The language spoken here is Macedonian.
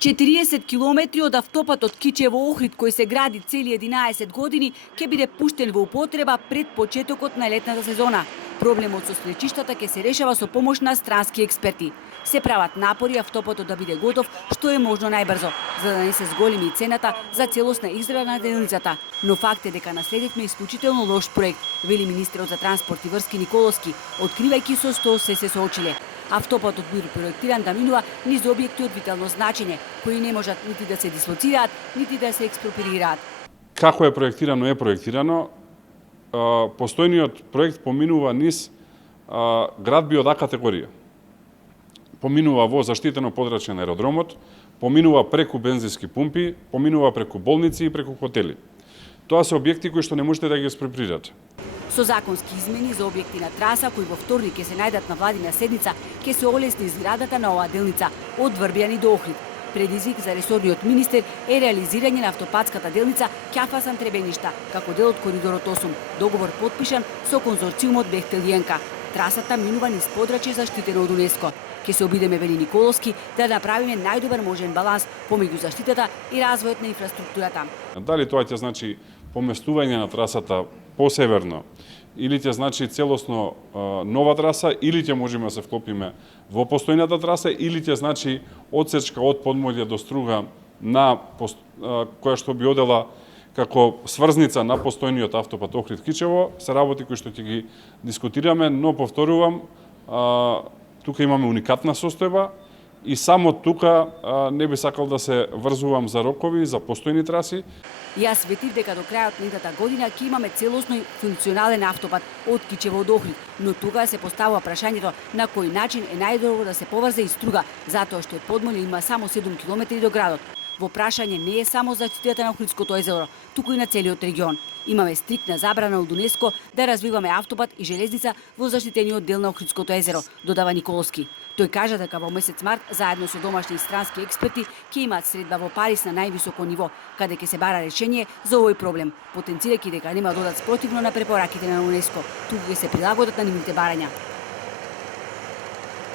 40 километри од автопатот Кичево-Охрид, кој се гради цели 11 години, ќе биде пуштен во употреба пред почетокот на летната сезона. Проблемот со слечиштата ќе се решава со помош на странски експерти. Се прават напори автопатот да биде готов што е можно најбрзо, за да не се зголеми и цената за целосна изграда на делницата. Но факт е дека наследивме исклучително лош проект, вели министерот за транспорт и врски Николовски, откривајќи со што се соочиле. Автопатот бил проектиран да минува низ објекти од витално значење, кои не можат нити да се дислоцираат, нити да се експроприираат. Како е проектирано, е проектирано. Постојниот проект поминува низ градби од А категорија. Поминува во заштитено подрачје на аеродромот, поминува преку бензински пумпи, поминува преку болници и преку хотели. Тоа се објекти кои што не можете да ги експроприирате. Со законски измени за објекти на траса кои во вторник ќе се најдат на владина седница, ќе се олесни изградата на оваа делница од Врбјани до Охрид. Предизвик за ресорниот министер е реализирање на автопатската делница Ќафасан-Требеништа како дел од Коридорот 8, договор подпишан со конзорциумот Бехтел-ЈНК. Трасата минува низ подрачје заштитено од УНЕСКО. Ќе се обидеме, вели Николовски, да направиме најдобар можен баланс помеѓу заштитата и развојот на инфраструктурата. Дали тоа ќе значи поместување на трасата посеверно, или ќе значи целосно нова траса, или ќе можеме да се вклопиме во постојната траса, или ќе значи одсечка од Подморје до Струга на која што би одела како сврзница на постојниот автопат Охрид-Кичево, се работи кои што ќе ги дискутираме, но повторувам, тука имаме уникатна состојба и само тука не би сакал да се врзувам за рокови, за постојни траси. Јас ветив дека до крајот на идната година ќе имаме целосно и функционален автопат од Кичево до Охрид, но тука се поставува прашањето на кој начин е најдобро да се поврзе и Струга, затоа што од Подморје има само 7 километри до градот. Во прашање не е само заштитата на Охридското езеро, туку и на целиот регион. Имаме стриктна забрана од УНЕСКО да развиваме автопат и железница во заштитениот дел на Охридското езеро, додава Николовски. Тој кажа дека во месец март, заедно со домашни и странски експерти, ќе имаат средба во Париз на највисоко ниво, каде ќе се бара решение за овој проблем, потенцирајќи дека нема додат спротивно на препораките на УНЕСКО, туку ќе се прилагодат на нивните барања.